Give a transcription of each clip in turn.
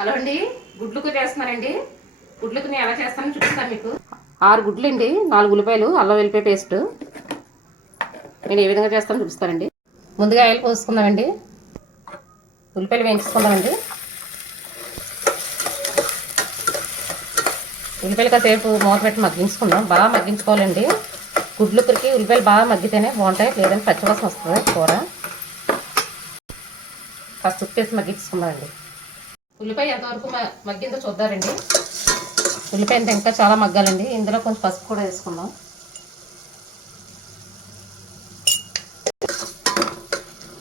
Hello అండి, గుడ్లుకు చేస్తున్నానండి. గుడ్లుకు నేను ఎలా చేస్తానో చూపిస్తాను మీకు. 6 గుడ్లు అండి, 4 ఉల్లిపాయలు, అల్లం వెల్లిపాయ పేస్ట్. నేను ఏ విధంగా చేస్తానో చూపిస్తానండి. ముందుగా ఆయిల్ పోసుకుందామండి. ఉల్లిపాయలు వేయించుకుందామండి. ఉల్లిపాయలు కాసేపు మూత పెట్టి మగ్గించుకుందాం. బాగా మగ్గించుకోవాలండి. గుడ్లుకి ఉల్లిపాయలు బాగా మగ్గితేనే బాగుంటాయి, లేదంటే పచ్చివాసన వస్తుంది కూర. కాస్త ఉప్పేసి మగ్గించుకుందామండి. ఉల్లిపాయ ఎంతవరకు మగ్గిందో చూద్దారండి. ఉల్లిపాయ అంతా ఇంకా చాలా మగ్గాలండి. ఇందులో కొంచెం పసుపు కూడా వేసుకుందాం.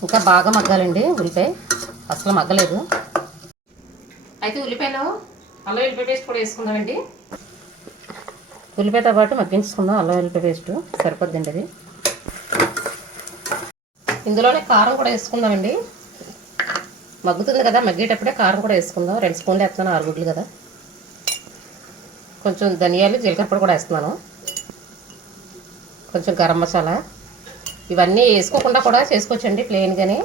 ఇంకా బాగా మగ్గాలండి. ఉల్లిపాయ అసలు మగ్గలేదు. అయితే ఉల్లిపాయలో అల్లం వెల్లిపాయ పేస్ట్ కూడా వేసుకుందామండి. ఉల్లిపాయతో పాటు మగ్గించుకుందాం. అల్లం వెల్లిపాయ పేస్ట్ సరిపోద్దండి అది. ఇందులోనే కారం కూడా వేసుకుందామండి. మగ్గుతుంది కదా, మగ్గేటప్పుడే కారం కూడా వేసుకుందాం. 2 స్పూన్లు వేస్తున్నాను, 6 గుడ్లు కదా. కొంచెం ధనియాలు, జీలకర్ర పొడి కూడా వేస్తున్నాను. కొంచెం గరం మసాలా. ఇవన్నీ వేసుకోకుండా కూడా చేసుకోవచ్చండి ప్లెయిన్గానే.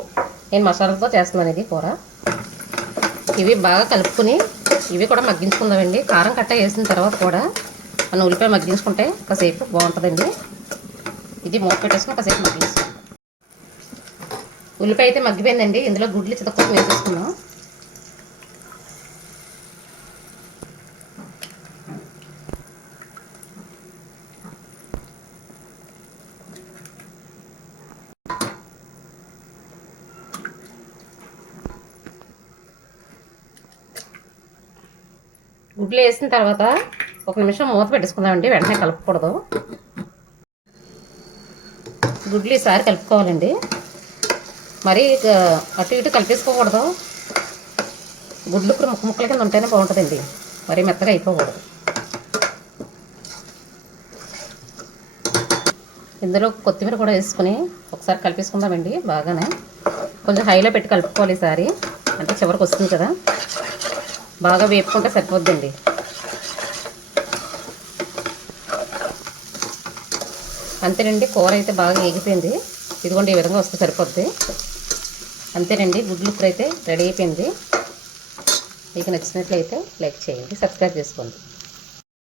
నేను మసాలాతో చేస్తున్నాను ఇది కూర. ఇవి బాగా కలుపుకొని ఇవి కూడా మగ్గించుకుందామండి. కారం కట్ట వేసిన తర్వాత కూడా మనం ఉల్లిపాయ మగ్గించుకుంటే కాసేపు బాగుంటుందండి. ఇది మూత పెట్టేసుకుని కాసేపు మగ్గించుకుందాం. ఉల్లిపాయ అయితే మగ్గిపోయిందండి. ఇందులో గుడ్లు చితక్కొని వేసేసుకుందాం. గుడ్లు వేసిన తర్వాత 1 నిమిషం మూత పెట్టేసుకుందామండి. వెంటనే కలుపుకూడదు. గుడ్లు ఈసారి కలుపుకోవాలండి. మరి అటు ఇటు కలిపేసుకోకూడదు. గుడ్లు ముక్కల కింద ఉంటేనే బాగుంటుందండి. మరీ మెత్తగా అయిపోకూడదు. ఇందులో కొత్తిమీర కూడా వేసుకుని ఒకసారి కలిపేసుకుందామండి బాగానే. కొంచెం హైలో పెట్టి కలుపుకోవాలి ఈసారి, అంటే చివరికి వస్తుంది కదా. బాగా వేపుకుంటే సరిపోద్దండి. అంతేనండి, కూర అయితే బాగా ఎగిపోయింది. ఇదిగోండి, ఈ విధంగా వస్తే సరిపోద్ది. అంతేనండి, గుడ్లు అయితే రెడీ అయిపోయింది. మీకు నచ్చినట్లయితే లైక్ చేయండి, సబ్స్క్రైబ్ చేసుకోండి.